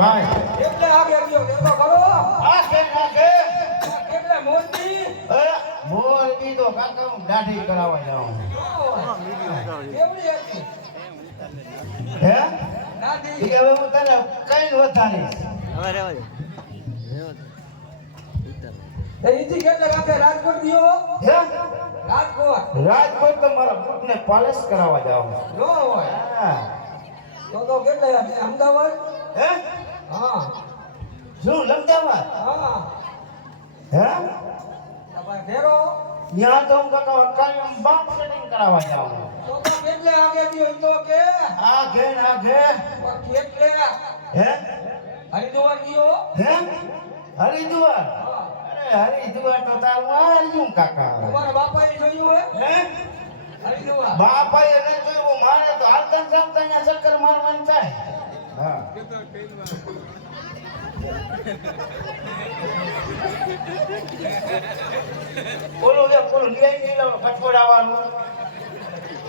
ભાઈ એટલે આગે ગયો દેતો કરો આ કે એટલે મોતી મોરબી તો કાકા હું દાઢી કરાવવા જાઉં કેવડી હતી હે દાદી ઈ હવે હું તને કઈ વધારીશ હવે રેવા દે એ ઈથી કેટલે કાકે રાજકોટ ગયો હે રાજકોટ તો મારા પુત્રને પાલિશ કરાવવા જાઉં નો હોય હા તો કેટલે અમદાવાદ હે હા શું લમદાવાદ હા હે તમારે ફેરો ત્યાં તો હું કાકા કાયમ બાપ સેટિંગ કરાવવા જાઉં તો કેટલે આગે ગયો તો કે આ ઘે કેટલે હે હરિદ્વાર ગયો હે હરિદ્વાર અરે હરિદ્વાર તો તારું આર્યું કાકા તમારા બાપાએ જોયું હે હે હરિદ્વાર બાપાએ ન જોયું મારે તો હાલતા ચાલતા અહીંયા ચક્કર મારવાનું થાય હા બોલું લઈ લઈ લો કઠોડાવાનું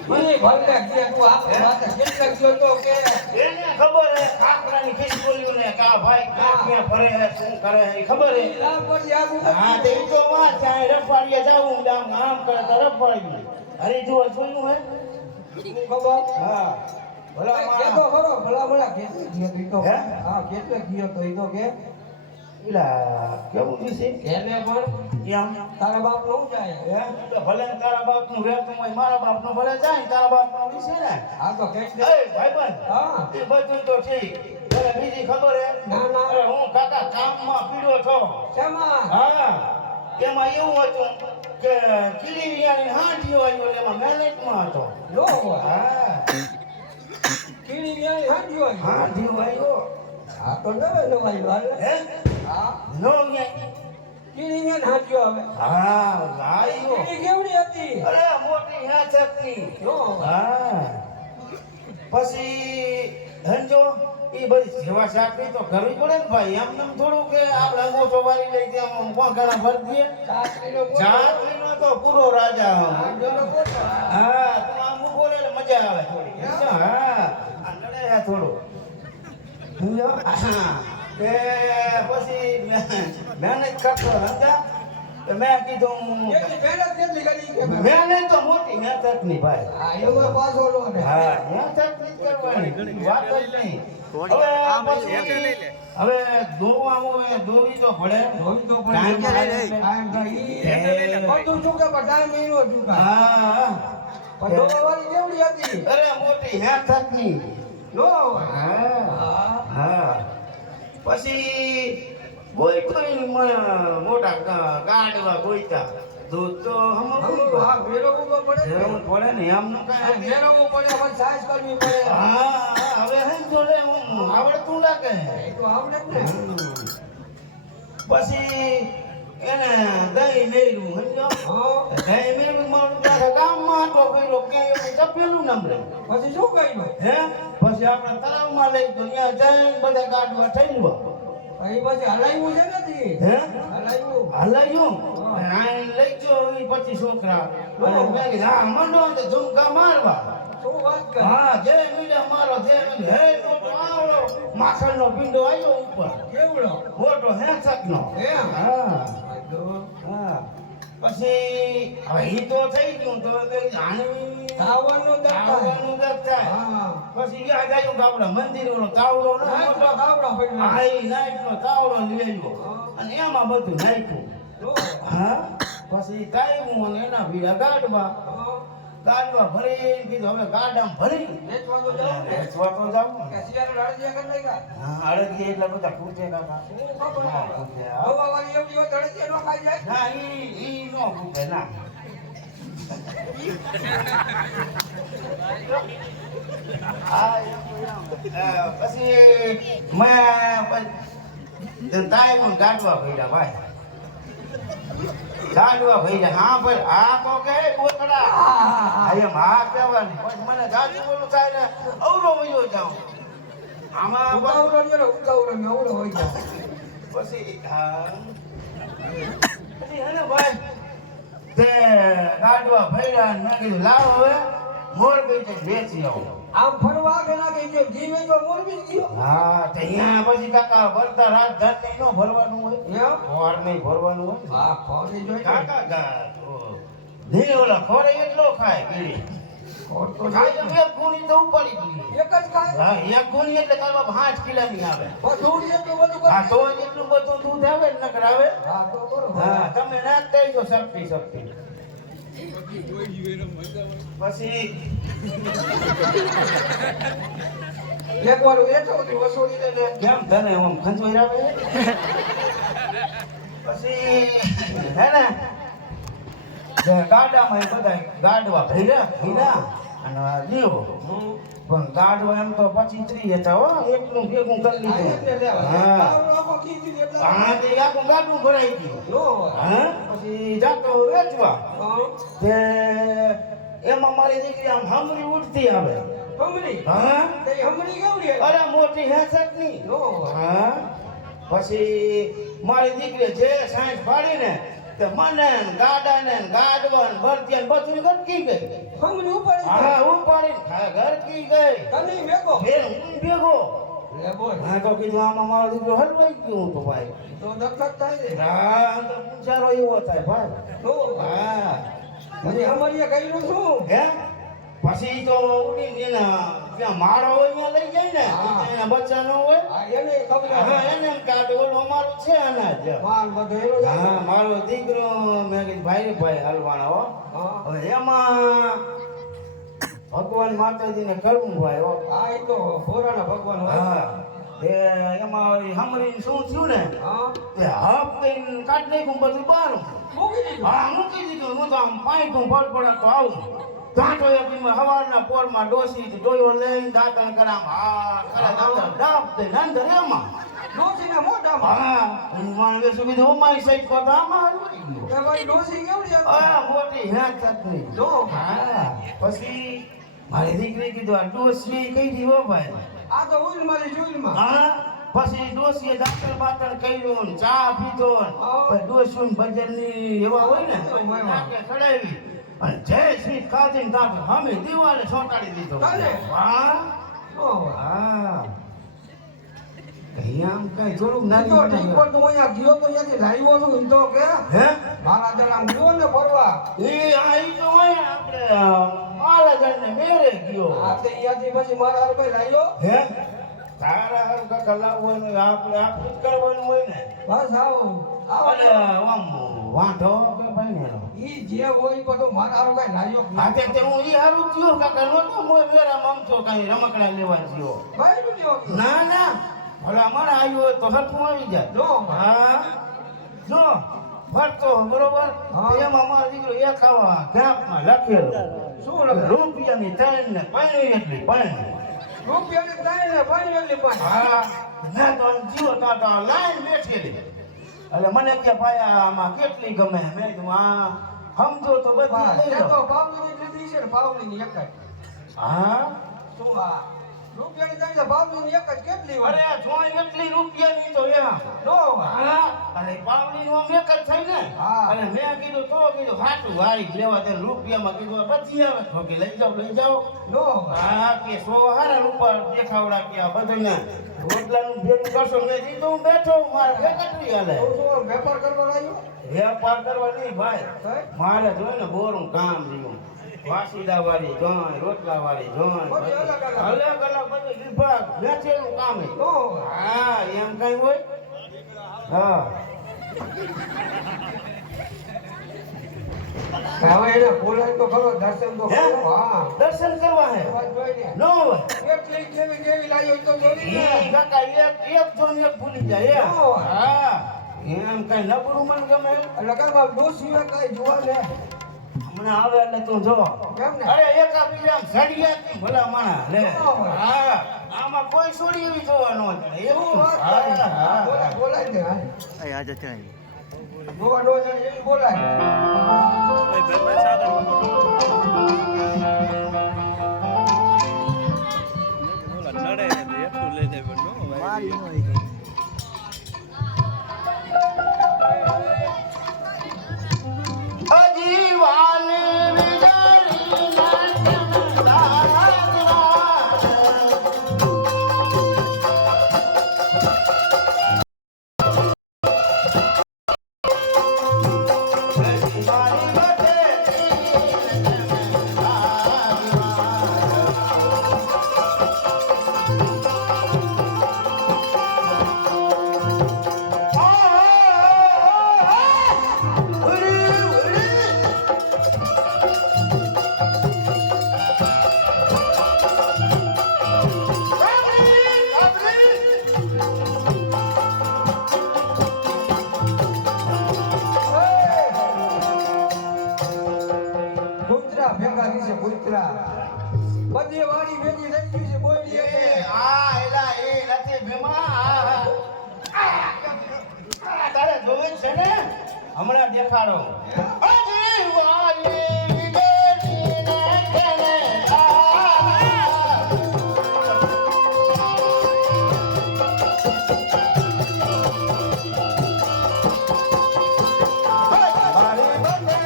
મને ભલે ગયા તું આપ વાત કેટલે ગયો તો કે એને ખબર હે કાકરાની ખિસકોલીઓ ને કા ભાઈ ક્યાં ફરે હે શું કરે હે ખબર હે લાલ પછી આગુ હા તે ઈ તો વાત છે રફાડીએ જાવું આમ કરે તો રફાડી હરિદ્વાર જોયું હે ખબર હા ભલા કેતો ખરો ભલા કેટલે ગયો તો હે? હા કેટલે ગયો તો ઈ તો કે ઇલા કેવું છે એને પણ એમ તારા બાપ નો જાય હે તો ભલે ને તારા બાપનું વેતું હોય મારા બાપનું ભલે જાય તારા બાપનું વિશે ને આ તો કેટલે એ ભાઈબંધ હા એ બધું તો ઠીક ભલે બીજી ખબર હે ના ના અરે હું કાકા કામમાં પીડ્યો છો શેમાં હા એમાં એવું હતું કે કિલીવિયાની હાંડીઓ આવ્યો એમાં મેનેજમાં હતો નો હોય હા કીડી વ્યાય હાંડ્યો હાંડીઓ આવ્યો હા તો નવે નવાઈ વાલે હે હા નો ન્યાય કીડી વ્યાય હાંડ્યો હવે હા આવ્યો કીડી કેવડી હતી અરે મોટી હાથકની નો હા પછી હંજો ઈ બધી સેવા સાકરી તો કરવી પડે ને ભાઈ એમ નેમ થોડું કે આપણે અંગૂઠો વાળી લઈ ત્યાં ઘણા ભર દઈએ ચાકરીનો ચાકરીનો તો પૂરો રાજા હાંડ્યોનો કોટો હા તું આમ ઉભો રહે એટલે મજા આવે થોડી હા આ લડે હે થોડું સમજો હા તે પછી મહેનત કરતો સમજા તો મેં કીધું કેટલી મહેનત કેટલી કરી કે મહેનત તો મોટી મહેનત ની ભાઈ હા એમાં પાછો લો ને હા મહેનત નહીં કરવાની વાત જ નહીં હવે દોવામાં દોવી તો પડે ધોઈ તો ટાઈમ પણ આવે એટલે. ટાઈમ થાય બધું ચૂકે પણ ટાઈમ એનો ચૂકા હા પણ દોવાવાળી કેવડી હતી અરે મોટી હેઠકની નો હોય હા હા પછી ગોઈતો મોટા ગાડવા ગોઈતા દૂધ તો હા મેળવવું તો પડે ને. જરૂર પડે ને એમ નું હા, કાંઈ મેળવવું પડે પણ સાઈઝ કરવી પડે હા હવે હે જોડે હું આવડતું લાગે એ તો આવડે જ ને પછી એને દહીં મેળવું સમજો હા દહીં મેળવું મારું ત્યારે ગામમાં હતો પેલો કે તપેલું નામ લે પછી શું કર્યું હે પછી આપણે તળાવમાં લઈ ગયો ત્યાં જઈને બધા ગાડવા થઈ ગયો અહીં પછી હલાવ્યું છે નથી હે હલાવ્યું હલાયું આ લઈ ગયો ઈ પછી છોકરા અને મેં કીધું હા મંડો તો ઝુમકા મારવા શું વાત કરે હા જે મીડિયા મારો જે મીડિયા હે તો આવડો માખણનો પિંડો આવ્યો ઉપર કેવડો મોટો હેસકનો એમ? હા હા પછી હવે ઈ તો થઈ ગયું તો આની ખાવાનું દરકાર આવવાનું દરકાર હા પછી યાદ આવ્યું કે આપણા મંદિરનો તાવડો ને નાઈટ મોટો ખાવડો પડ્યો હા ઈ નાઈટનો તાવડો લેજો અને એમાં બધું નાખ્યું લો હા પછી કાઢ્યું અને એના ભીડા ગાડવા ભરી કીધું હવે ગાડામાં ભરી વેચવા તો જાવ ને વેચવા તો જાઉં કે શિયાળો અડદિયા કરી નાખ્યા હા અડદિયા એટલા બધા ખૂટે કાકા શું ખબર હા, આપણે? ખૂટે, હા. દવાવાળી એવડી હોય તો અડદિયા નો ખાઈ જાય ના ઈ નો ખૂટે ના પછી મેં તાઈ ગાડવા ભર્યા ભાઈ ગાડવા ભર્યા હા ભાઈ આ તો કે કોતડા આ એમ હા કહેવાની પછી મને જાજુ બોલું થાય ને અવરો વયો જાઉં આમાં ઉતાવળો ને ઉતાવળો ને અવળો હોય જાય પછી હા પછી હે ને ભાઈ તે ગાડવા ભર્યા ને મેં કીધું લાવો હવે મોરબી જઈને વેચી આવું આમ ફરવા કે ના કે જે જીવે તો મોરબી જ ગયો હા તો અહીંયા પછી કાકા ભરતા રાજધાની નો ભરવાનું હોય એમ? ખોર નહીં ભરવાનું હોય હા ખોરી જોઈ કાકા નહીં ઓલા ખોરે એટલો ખાય કીડી ખોર તો ખાય તો એક ગુણી તો ઉપાડી દીધી એક જ ખાય હા એક ગુણી એટલે કાકા 5 કિલોની આવે પણ દૂધ એટલું બધું હા કરે તો એટલું બધું દૂધ આવે ને નકર આવે હા તો બરોબર હા તમે નાખ દેજો શક્તિ પછી એક વાર વેચો તો વસૂલી લે કેમ તને આમ ખંચોઈ આવે પછી હે ને ગાડામાં બધા ગાડવા ભીરા અને દીવો પણ ગાડવા એમ તો 25-30 હતા હો એકલું ભેગું કરી લીધું હા હા તે આખું ગાડું ભરાઈ ગયું હા પછી જાતો વેચવા તે એમાં મારી દીકરી આમ હમરી ઉઠતી આવે હા અરે મોટી હેસક ની હા પછી મારી દીકરી જે સાયન્સ પાડી ને તે મને ગાડા ને ગાડવા ને ભરતી બધું ગરકી ગઈ હા ઉપાડી ગરકી ગઈ ફેર હું ભેગો હા તો કીધું આમાં મારો દીકરો હલવાઈ ગયો તો ભાઈ હા તો પૂછારો એવો થાય ભાઈ હા હે પછી તો ઉડીને ત્યાં માળો હોય ત્યાં લઈ જાય ને એના બચ્ચા ન હોય હા એને એમ કાઢ ઓલો અમારું છે અનાજ હા મારો દીકરો મેં કીધું ભાઈ હલવાના હો હવે એમાં ભગવાન માતાજીને કરવું ભાઈ હો હા એમાં હમરી શું થયું ને તે હપ કઈ કાઢ નાખ્યું બધું બહાર હા મૂકી દીધું હું તો આમ પાણી પડતો આવું દાંતો એકમાં હવારના પોરમાં ડોસી ડોયો લઈને દાંતણ કરામ હા ખરા દાંતણ ડાબ દે નંદર એમાં હા મને શું કીધું ઓમાઈ સાઈડ કરતા આમાં હલવાઈ ગયો હા મોટી હેત તકની હા પછી મારી દીકરી કીધું આ ડોસી કઈ દીવો ભાઈ હા પછી ડોસીએ દાંતણ બાતણ કર્યું ને ચા પીધો ને ડોસી બજારની એવા હોય ને નાકે ચડાવી અને જય શ્રી કાજીન દાંત હમે દીવાલે ચોંટાડી દીધો હા હા આમ કઈ થોડુંક નાની હે મારા જણા ગયો ને ફરવા એ આ ઈ તો હોય આપણે મારા જણને મેરે ગયો આ તે યાદી પછી મારા હાર ભાઈ લાયો હે તારા હાર કાકા લાવવાનું આપણે આપણું જ કરવાનું હોય ને બસ આવો અરે આમ વાંઢો કે ભાઈ ને ઈ જે હોય બધો મારા હાર ભાઈ લાયો હાથે તે હું ઈ હારું થયો કાકા નતો મોય મેરા મમતો કઈ રમકડા લેવા થયો ભાઈ બીજો ના ના ભલા મને આવ્યો હોય તો હરખું આવી જાય જો હા જો ફરતો બરોબર એમાં મારો દીકરો એક આવા ગામમાં લખેલું શું લખે રૂપિયાની ત્રણ ને પાણી એટલી પાણી રૂપિયાની તાઈ ને પાણી વેલી પાણી હા ના તો જીવો તો લાઈન બેઠેલી એટલે મને કે ભાઈ આમાં કેટલી ગમે મેં કીધું આ સમજો તો બધી લઈ તો લો બાબુની દીધી છે ને બાબુની એક જ હા શું આ રૂપિયાની તાઈ ને બાબુની એક જ કેટલી હોય અરે જોઈ એટલી રૂપિયાની તો એમ નો હા અને પાવડી નું આમ એક જ થાય ને હા. અને મેં કીધું તો કીધું હાટું વાળી લેવા દે રૂપિયામાં કીધું બધી આવે તો કે લઈ જાઓ નો હા કે 100 હારા ઉપર દેખાવડા કે આ બધાને રોટલાનું ભેગું કરશો મેં કીધું હું બેઠો મારે ભેગટરી હાલે તો શું વેપાર કરવા લાગ્યો વેપાર કરવા નહીં ભાઈ કઈ મારે જોઈ ને બોરું કામ રહ્યું વાસીદા વાળી જોઈ રોટલા વાળી જોઈ બધી અલગ અલગ બધું વિભાગ વેચેલું કામ છે. નો હા એમ કઈ હોય હા હવે એને બોલાય તો ખરો દર્શન તો હે? કરો હા દર્શન કરવા હે વાત જોઈ ને નો હોય કેટલી કેવી લાગ્યો તો જોઈ ને ઈ કાકા એક જોન એક ભૂલી જાય નો. હા એમ કઈ નબળું મને ગમે એટલે કઈ બાપ ડોસી કઈ જોવા લે મને આવે એટલે તું જો કેમ ને અરે એકા બીજા સડિયાતી ભલા માણા લે હા આમાં કોઈ છોડી એવી જોવા નો મળે એવું શું વાત હા કરે? હા બોલાય દે હા આજે ત્યાં જોવા નો જાય એવી બોલાય અજીવાન વિજારી નાટ્યમ સાગરા કૂતરા બધી વાડી ભેગી થઈ ગઈ છે બોલી એ એલા એ નથી ભીમા તારે જોવે છે ને હમણાં દેખાડો અજી વાલી વિદેશી ને કેને મારી બંને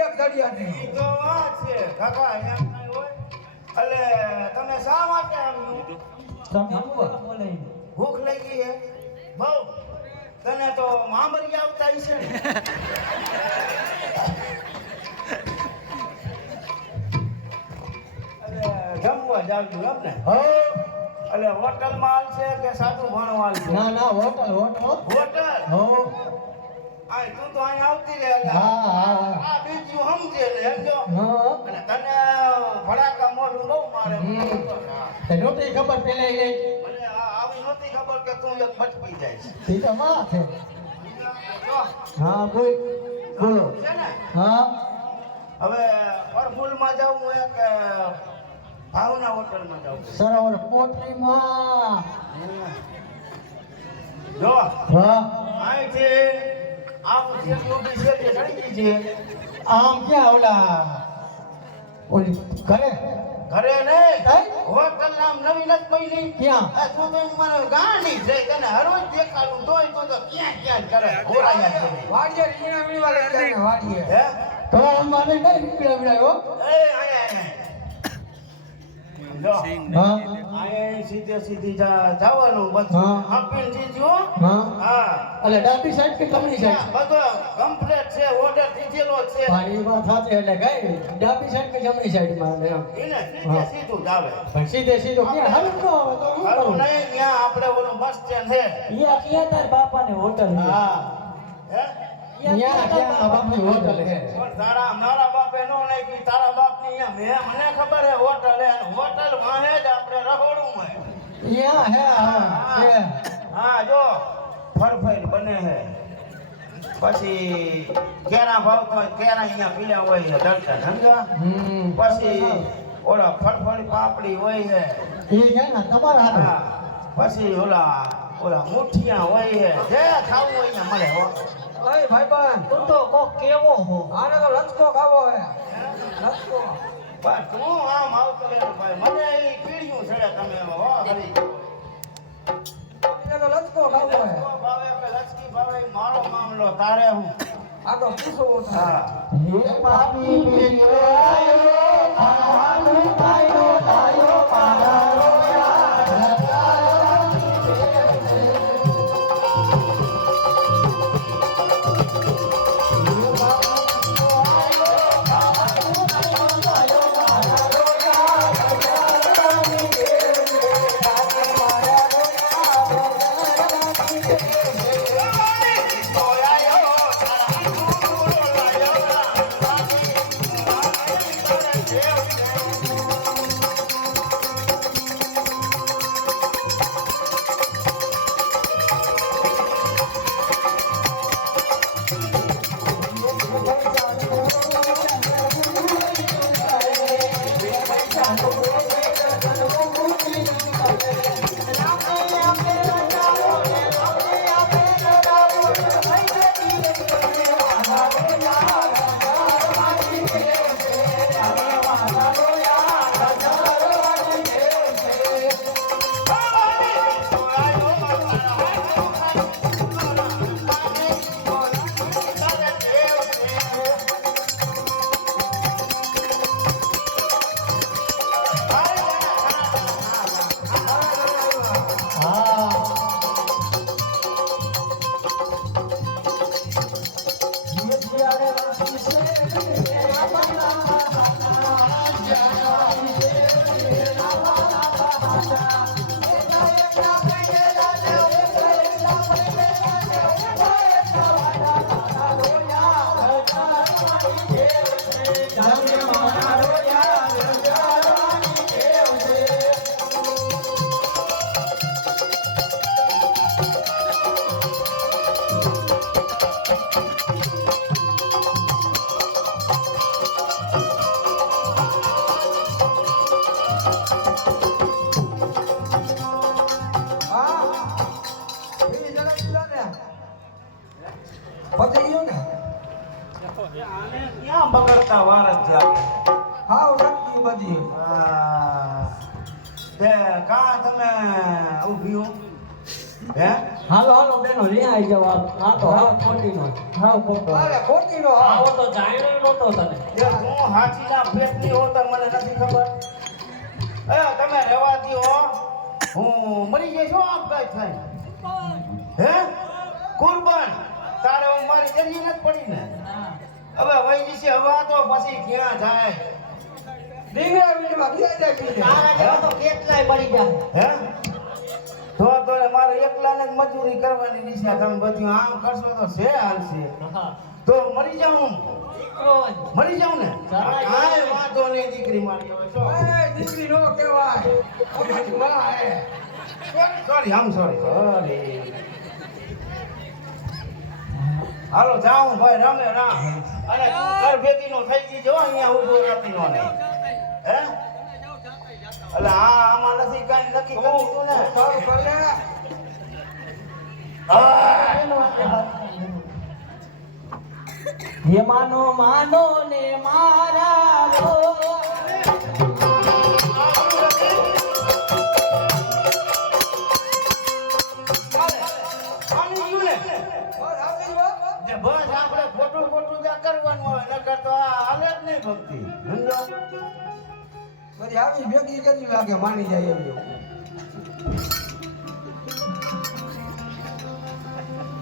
એક ઘડિયાળ નહીં ઈ તો વાત છે કાકા એમ નહીં હોય એટલે તમે શા માટે ભૂખ લાગી છે બહુ તને તો મામરી આવતા હશે ને એટલે જમવા જાવજો એમ ને એટલે હોટલ માલ છે કે સાદું ભણવાલ છે ના ના હોટલ હોટલ હોટલ હો આ તું તો અહીં આવતી રહે એટલે હા હા આ બીજું સમજે ને સમજો હા અને તને ભડાકા મોઢું બહુ મારે તે નહોતી ખબર પેલા એ મને આવી નહોતી ખબર કે તું એક બચપી જાય છે સીધા માં છે જો, હા કોઈ બોલો છે ને હા હવે પરફુલમાં જાઉં એક ભાવના હોટલમાં જાઉં સરોવર પોટલીમાં જો હા અહીંથી આમ જે ઊભી છે તે ચડી ગઈ છે આમ ક્યાં ઓલા ઓલી ઘરે ઘરે નહીં કઈ? હોટલ નામ નવી નથી પડી ક્યાં? તું તો મને ગાંડી છે તને હરરોજ દેખાડું તોય તું તો ક્યાં ક્યાં જ કરે ઘોરાયા છે વાડીએ રીંગણા વીણવા લઈ જાય ને વાડીએ હે તો અમારે નહીં નીકળ્યા વિડાયો એ આયા જો હા આયા સીધે સીધી જવાનું બધું હા. આપીને જીજો હા હા એટલે ડાબી સાઈડ કે જમણી સાઈડ બધો કમ્પ્લીટ છે ઓર્ડર દીધેલો જ છે મારી વાત સાચી એટલે કઈ ડાબી સાઈડ કે જમણી સાઈડમાં એમ એને હા. સીધું જ આવે પણ સીધે સીધો ક્યાં હાલ ન આવે તો શું હારું કરું નહીં ત્યાં આપણે ઓલું બસ સ્ટેન્ડ છે ક્યાં તાર બાપાની હોટલ હા હે ત્યાં ક્યાં બાપની હોટલ હે પણ મારા બાપે નો નાખી તારા બાપની અહીંયા મને ખબર હે હોટલ હે હોટલ વાહે જ આપણે રહોડું હે ત્યાં હે હા છે હા જો ફરફર બને હે પછી કેરા ભાવતો હોય કેરા અહીંયા પીડા હોય છે ડરતા સમજા પછી ઓલા ફરફરી પાપડી હોય છે એ છે ને તમારા હાથે હા પછી ઓલા મુઠિયા હોય છે જે ખાવું હોય ને મળે હો ઓય ભાઈબંધ તું તો કોક કેવો હો આને તો લચકો ખાવો હે લચકો પણ તું આમ આવતો રહે ભાઈ મને એ પીડ્યું છે તમે હો હરી આને તો લચકો ખાવો હે ભાવે કે લચકી ભાવે ઈ મારો મામલો તારે હું આ તો પૂછવું છે હા હે પાપી બેનો આયો આનું પાયો લાયો મારા કા તમે ઊભી હો હે હાલો હાલો બેનો લઈ આવી જવા આ તો હાવ ખોટીનો હાવ ખોટો અરે ખોટીનો આવો તો જાણ્યો નહોતો તને જે તું હાચીના પેટની હો તો મને નથી ખબર એ તમે રહેવા દ્યો હું મરી જઈશ હો આપઘાત થાય હે કુરબાન તારે હું મારી જલ્દી નથી પડી ને હવે વહી જશે હવે આ તો પછી ક્યાં જાય દીકરા વીરમાં ક્યાં જાય બીજે? તારા જેવા તો કેટલાય મરી જાય હે તો મારે એકલાને જ મજૂરી કરવાની દિશા તમે બધું આમ કરશો તો છે હાલશે તો મરી જાઉં દીકરો જ. મરી જાઉં ને જરાય કાંઈ વાંધો નહીં દીકરી મારી હવે શું એ દીકરી નો કહેવાય અમારી માં હે સોરી સોરી હાલો જાઉં ભાઈ રમે રામ અને તું ઘર ભેગી નો થઈ ગઈ જો અહીંયા ઊભો રહેતી નો નહીં હે એટલે આમાં નથી કાંઈ નક્કી કર્યું તું ને સારું કરે હે માનો માનો ને મારા રો આની ગયું ને બસ આવડી ગયો જે બસ આપણે ખોટું ખોટું જ્યાં કરવાનું હોય નકર તો આ હાલે જ નહીં ભક્તિ સમજો બધી આવી ભેગી કેટલી લાગે માની જાય એમ જો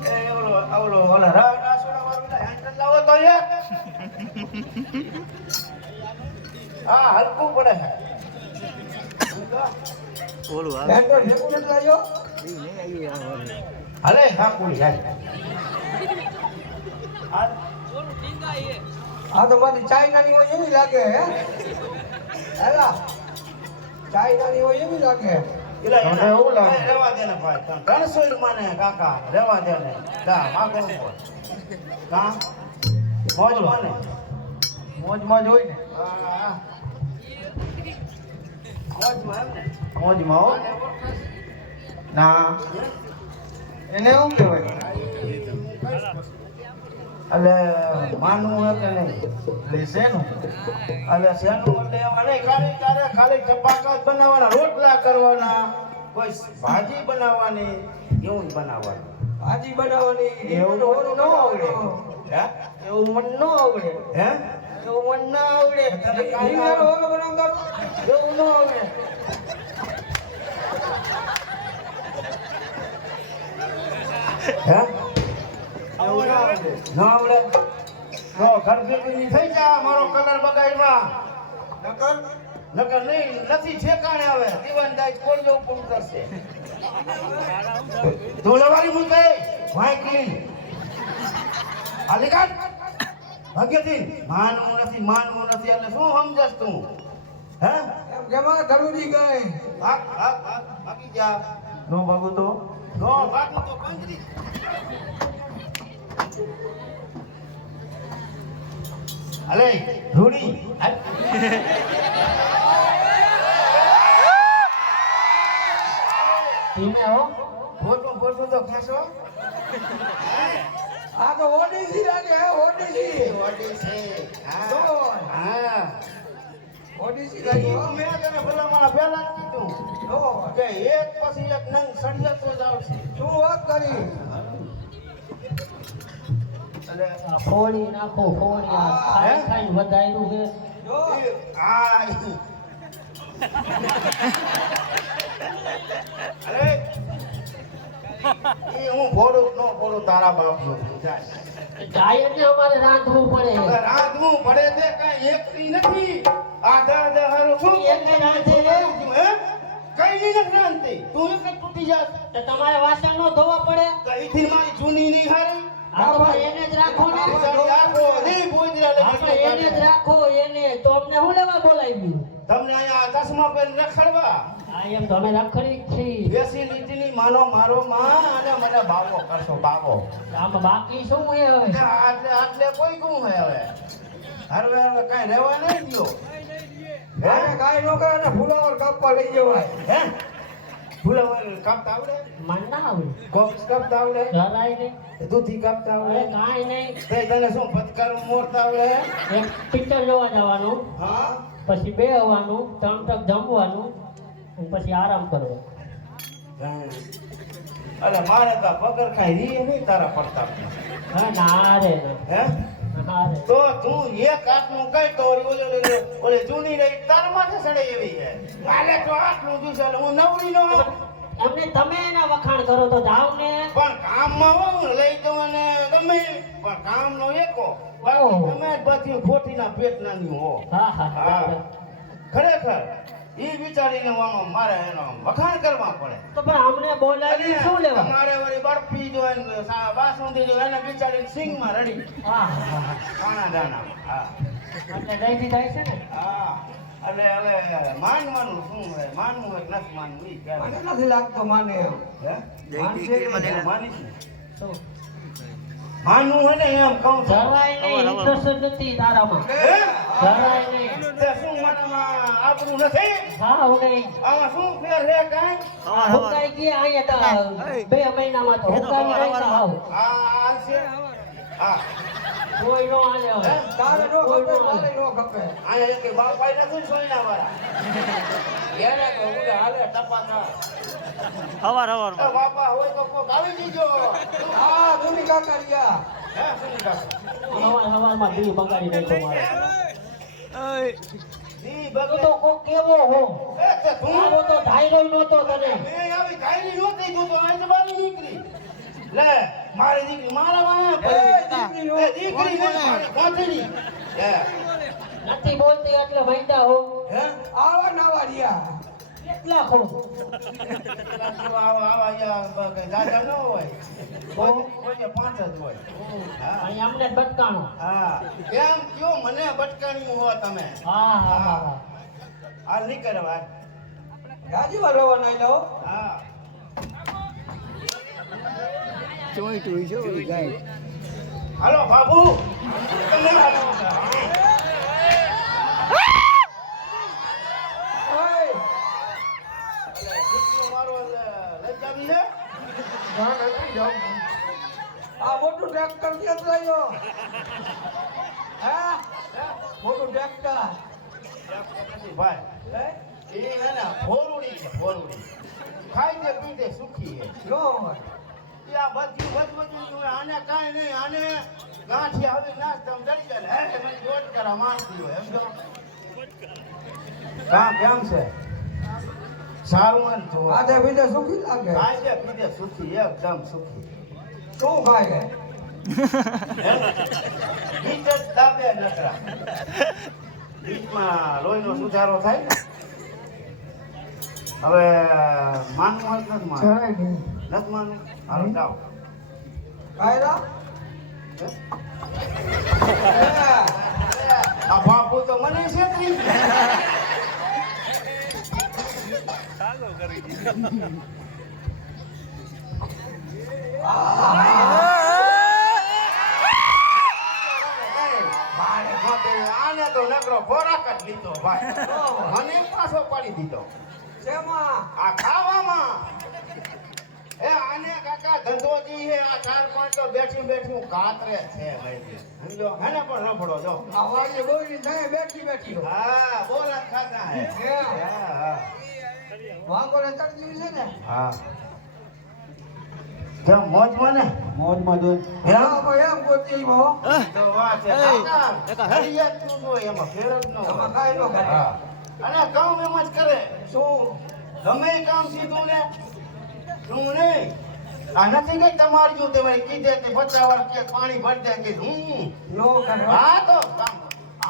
એ ઓલો ઓલા રાવ ના સોડા વાળું ના હેન્ડલ લાવો તો યાર હા હલકું પડે છે બેટો ઠેકું નથી લાગ્યો અરે હા પૂરી હાલ હાલ આ તો મારી ચાઇનાની હોય એવી લાગે હે હેલા ચાઇનાની હોય એવી લાગે એલા તમને એવું લાગે? રહેવા દે ને ભાઈ તને ત્રણસો માને કાકા રહેવા દે ને જા માગો કા મોજ માને મોજ મોજ હોય ને હા મોજમાં એમ ને મોજમાં હો ના એને શું કહેવાય એટલે માનવું હોય કે નહીં એટલે શેનું એટલે શેનું એટલે એમાં નહીં ખાલી ચપાકા જ બનાવવાના રોટલા કરવાના કોઈ ભાજી બનાવવાની એવું જ બનાવવાનું ભાજી બનાવવાની એવું તો ઓરું ન આવડે હે એવું મને ન આવડે હે એવું મને ના આવડે રીંગણાનો ઓલો બનાવવાનું એવું ન આવડે હે એવું ના આવડે ના આવડે તો ઘર ભેગી થઈ જા મારો કલર બગાડવા નકર નહીં નથી ઠેકાણે આવે દીવાનદાજ કોણ જેવું પૂરું કરશે ધોળવાળી મૂકે વાંકી હાલી કાઢ ભાગ્યથી માનવું નથી એટલે શું સમજસ તું હે એમ કેમાં ધરુજી ગઈ ભાગી જા નો ભાગું તો નો ભાગું તો કંજરી અલે રૂડી ધીમે હો ખોટું તો ખેંચો આ તો ઓડીસી લાગે હે ઓડીસી હા ઓડીસી લાગ્યો મેં તને ભલામણ પહેલા જ કીધું નો કે એક પછી એક નંગ સળિયતો જ આવશે શું વાત કરી ફોડી નાખો ફોડી આ ખાઈ ખાઈ વધાર્યું છે જો આ અરે એ હું ફોડું તારા બાપ નું જાય એટલે અમારે રાંધવું પડે રાંધવું પડે તે કઈ એકથી નથી આધા હારું શું એક જ રાંધે હે કઈ નહીં રાંધતી તું એક જ તૂટી જાસ તો તમારે વાસણ નો ધોવા પડે કઈથી મારી જૂની નહીં હારી આ તો એને જ રાખો ને આપણે એને જ રાખો એને તો અમને શું લેવા બોલાવ્યું તમને અહીંયા ચશ્મા પહેરી રખડવા આ એમ તો અમે રાખડી જ છીએ બેસી નીતિની માનો મારો માં અને મને બાવો કરશો બાવો આમાં બાકી શું હે હવે આટલે કોઈ કોણ હે હવે હવે કઈ રહેવા નહીં દયો અરે કાઈ નો કરે ને ફુલાવર કાપવા લઈ જવાય હે ફૂલાવર કાપતા આવડે મન ના આવડે કોક્સ કાપતા આવડે જરાય નહીં દૂધી કાપતા અરે આવડે કાંઈ નહીં તે તને શું પતકારું મોરતા આવડે એક પિક્ચર જોવા જવાનું હા પછી બે આવવાનું 3 તક જમવાનું પછી આરામ કરવો. અરે મારે તો પગર ખાઈ રી નહીં તારા પડતા હા ના રે હે હા રે. તો તું એક આટલું કઈ તો ઓલે જૂની રહી તાર માથે સડે એવી છે કાલે તો આટલું જોશે એટલે હું નવરી નો એમને તમે એના વખાણ કરો તો જાવ ને. પણ કામમાં હું લઈ જવું અને ગમે પણ કામ નો એકો બાકી તમે જ બધી ખોટીના પેટ નાની હો હા હા હા હા. ખરેખર ઈ વિચારીને આમાં મારે એનો વખાણ કરવા પડે તો પણ અમને બોલાવી શું લેવા? તમારે વળી બરફી જો બાસુંદી જો એને બિચારી સિંગમાં રડી હા હા હા. કાણા દાણા હા એટલે દઈ દીધા છે ને. હા અને હવે માનવાનું શું હોય માનવું હોય કે નથી માનવું ઈ મને કહેવાય. નથી લાગતો માને એમ. હે માનશે કે નહીં? માનીશ ને. શું? માનવું હોય ને એમ કહું છું જરાય નહીં ઇન્ટરેસ્ટ જ નથી તારામાં. હે? જરાય નહીં. તે શું મારામાં આબરૂ નથી હા હું નહીં. આમાં શું ફેર છે કાંઈ હુકાઈ ગયા અહીંયા તો 2 મહિનામાં તો હુકાવી રહી છે હાવ. આ છે હા કોઈ નો હાલે હવે. તારે નો કોઈ ખપે, નો હાલે. મારે નો ખપે. આયા એક બાપાઈ નથી સોયના વાળા એને તો ઉડે હાલે ટપાના હવાર હવાર એ બાપા હોય તો કોક આવી દીજો આ ધૂની કાકરિયા. હે સુની કાકા હવારમાં દી બગાડી નાખ્યો મારે. ઈ તું બગડે તો કોક કેવો હો. એ તે તું આવો તો ધાયરો નહોતો તને. મે આવી કાઈની નહોતી તું તો આજ બારી નીકળી લે મારી દીકરી મારા વાયા એ દીકરી નો. એ દીકરી ને મારી ગોંથણી હે નથી બોલતી એટલે મૈડા હો. હે આવા નવા રહ્યા. કેટલા ખો. આવા યા દાદા ન હોય કોઈ 5 જ હોય હા અહીં અમને જ બટકાણો. હા કેમ કયો મને બટકાણ્યું હો તમે હા હા હા. આ નહીં કરવા રાજીવા રવાના લો. હા હાલો બાબુ તમે હાલો ઓય દીકરીઓ મારો લઈ જાવી છે ના નથી જાઉં. આ મોટું ટ્રેક્ટર ક્યાં લાવ્યો? હે મોટું ટ્રેક્ટર. નથી ભાઈ હે? એ હે ને ફોરુડી છે ફોરુડી ખાઈને પીને સુખી છે નો હોય. આ બધી બધું આને કાંઈ નહીં આને ગાંઠી આવી નાખ તમે ડરી જાય હે મને જોટ કરા મારતી હોય એમ જો કામ કેમ છે સારું હોય ને તો આધે બીજે સુખી લાગે. ખાઈને પીને સુખી એકદમ સુખી શું ખાય? ગીત જ દાબે નકરા ગીતમાં લોહીનો સુધારો થાય ને હવે માનવું હોય કે નથી માનવું જરાય નહીં. નથી માનવું હાલો જાઓ કાયરા? હે? હે? આ બાપુ તો મને છેતરી મારે મોટે આને તો નકરો ખોરાક જ લીધો ભાઈ મને પાછો પાડી દીધો શેમાં? આ ખાવામાં એ આને કાકા ધંધોજી છે આ 4-5 તો બેઠી કાતરે છે ભાઈ સમજો હેને પણ રફડો જો આ વાડી બોલી થાય બેઠી બેઠી. હા બોલા ખાતા હે હે? હા વાંગોને ચડતી છે ને? હા કેમ મોજમાં ને મોજમાં જો હા, ભાઈ એમ ગોતી હો. તો વાત છે કાકા હરિયાત નું તો એમાં ફેર જ ન આમાં હોય કાંઈ નો કરે. હા અને કામ એમ જ કરે શું? ગમે એ કામ સીધું ને શું નહીં આ નથી કઈ તમારી તમારી કીધે કે 50 વાર કે પાણી ભરી દે કે નો કરે. હા તો કામ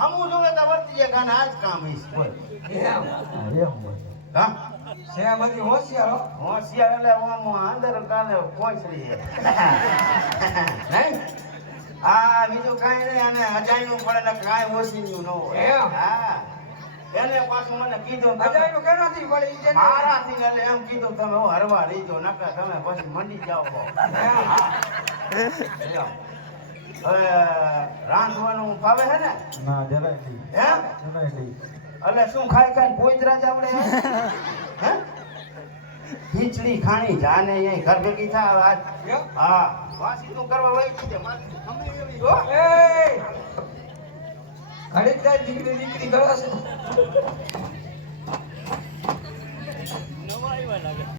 આમું જોવે તો વર્તી જાય ગાને આજ કામ ઈસ બોલ એમ. હા છે બધી હોશિયાર હો. હોશિયાર એટલે ઓમ અંદર કાને પહોંચરી છે નહીં આ બીજું કાંઈ નહીં અને અજાયનું પડે ને કાંઈ ઓછીનું ન હોય એમ? હા એને પાછું મને કીધું તમે- અજાયનું કેનાથી પડી છે ને? મારાથી ને એટલે એમ કીધું તમે હું હરવા રહીજો નકર તમે પછી મંડી જાઓ છો. હા. લ્યો. હવે રાંધવાનું ભાવે છે ને ના જરાય નહીં હે જરાય નહીં એટલે શું ખાઈ ખાઈ પોઈતરા જ આપણે હે ખીચડી ખાણી જાને અહીં ઘર ભેગી થાય આજ એમ? હા વાસી તું કરવા વહી ગઈ મારે ગમે એવી હો એ! ઘડીક થાય દીકરી દીકરી કરે છે.